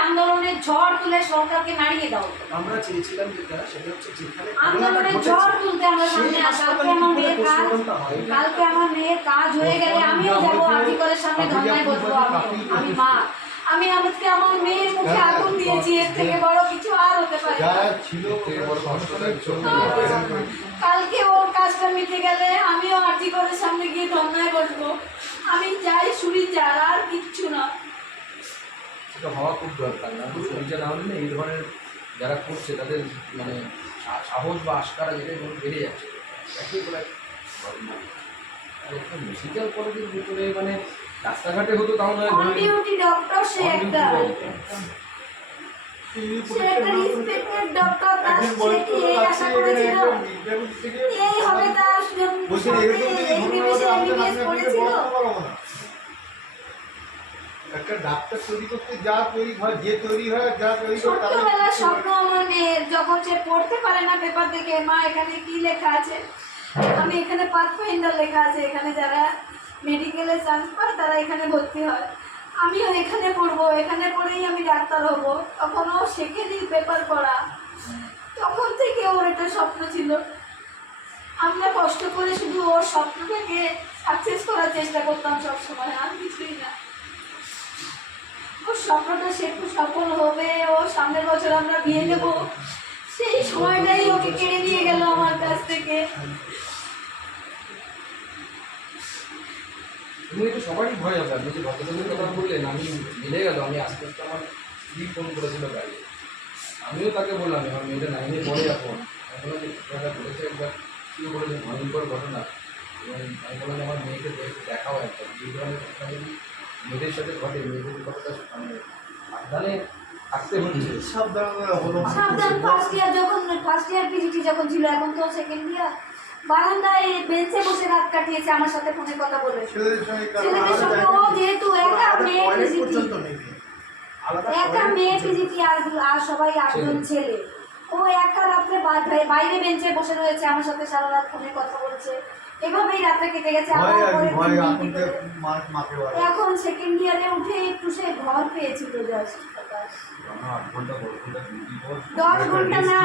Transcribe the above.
আন্দোলনের ঝড় তুলে সরকারকে নাড়িয়ে দাও। আমরা চেয়েছিলাম যেটা সেটা হচ্ছে যেখানে আন্দোলনের ঝড় তুলতে আমরা সামনে কালকে আমার করে মেয়ের কাজ কালকে আমার মেয়ের কাজ হয়ে গেলে আমিও যাব আর্থিকরের সামনে ধর্নায় বসবো আমি। আমি মা। আমি আজকে আমার মেয়ের মুখে আগুন দিয়েছি এর থেকে বড় কিছু আর হতে পারে কালকে ওর কাজটা মিটে গেলে আমিও আর্থিকরের সামনে গিয়ে ধর্নায় বসবো আমি চাই সুরি চার আর কিচ্ছু না সেটা হওয়া খুব দরকার না? তো শরীরটা না হলে এই ধরনের যারা করছে তাদের মানে সা- সাহস বা আস্কারা যেটা বেড়ে যাচ্ছে। একই ঘটনা। মেডিকেল কলেজের ভিতরে মানে রাস্তাঘাটে হতো তাও নয় ডক্টর সে একটা তার একটা ডাক্তার তৈরি করতে যা তৈরি হয় যে তৈরি হয় যা তৈরি করে তাদের- স্বপ্ন আমার মেয়ের যখন সে পড়তে পারে না পেপার দেখে মা এখানে কি লেখা আছে? আমি এখানে পাথ লেখা আছে এখানে যারা মেডিকেলে চান্স পায় তারা এখানে ভর্তি হয়। আমিও এখানে পড়ব এখানে পড়েই আমি ডাক্তার হব। তখন ও শেখে শেখেনি পেপার পড়া। তখন থেকে ওর এটা স্বপ্ন ছিল। আমরা কষ্ট করে শুধু ওর স্বপ্নটাকে সাকসেস করার চেষ্টা করতাম সবসময় আর কিছুই না। ওর স্বপ্নটা সে একটু সফল হবে, ও সামনের বছর আমরা বিয়ে দেব। সেই সময়টাই ওকে কেড়ে নিয়ে গেল আমার কাছ থেকে। এমনি তো সবারই ভয় হবে আপনি যে ভদ্রলোকের কথা বললেন, আমি মিলে গেল, আমি আস্তে আস্তে আমার স্ত্রী ফোন করেছিল গাড়ি। আমিও তাকে বললাম, আমার মেয়েটা নাইনে পড়ে এখন। আমি যে ঘটনাটা ঘটেছে একবার, কী করেছে ভয়ঙ্কর ঘটনা। এবং আমি বললাম, আমার মেয়েকে দেখাও একবার। এই ধরনের ঘটনা যদি মেয়েদের সাথে ঘটে মেয়েদের কথাটা মানে সাবধানে থাকতে হচ্ছে। অবলম্বন সাবধান ফার্স্ট ইয়ার যখন ফার্স্ট ইয়ার পিজিটি যখন ছিল এখন তো সেকেন্ড ইয়ার বারান্দায় বেঞ্চে বসে রাত কাটিয়েছে আমার সাথে ফোনে কথা বলে। ছেলেদের সঙ্গে ও যেহেতু একা মেয়ে পিজিটি একা মেয়ে পিজিটি আর আর সবাই আটজন ছেলে। ও একা রাত্রে বাইরে বেঞ্চে বসে রয়েছে আমার সাথে সারা রাত ফোনে কথা বলছে। এভাবেই রাত্রে কেটে গেছে। এখন সেকেন্ড ইয়ারে উঠে একটু সে ঘর পেয়েছিল দশ। ঘণ্টা না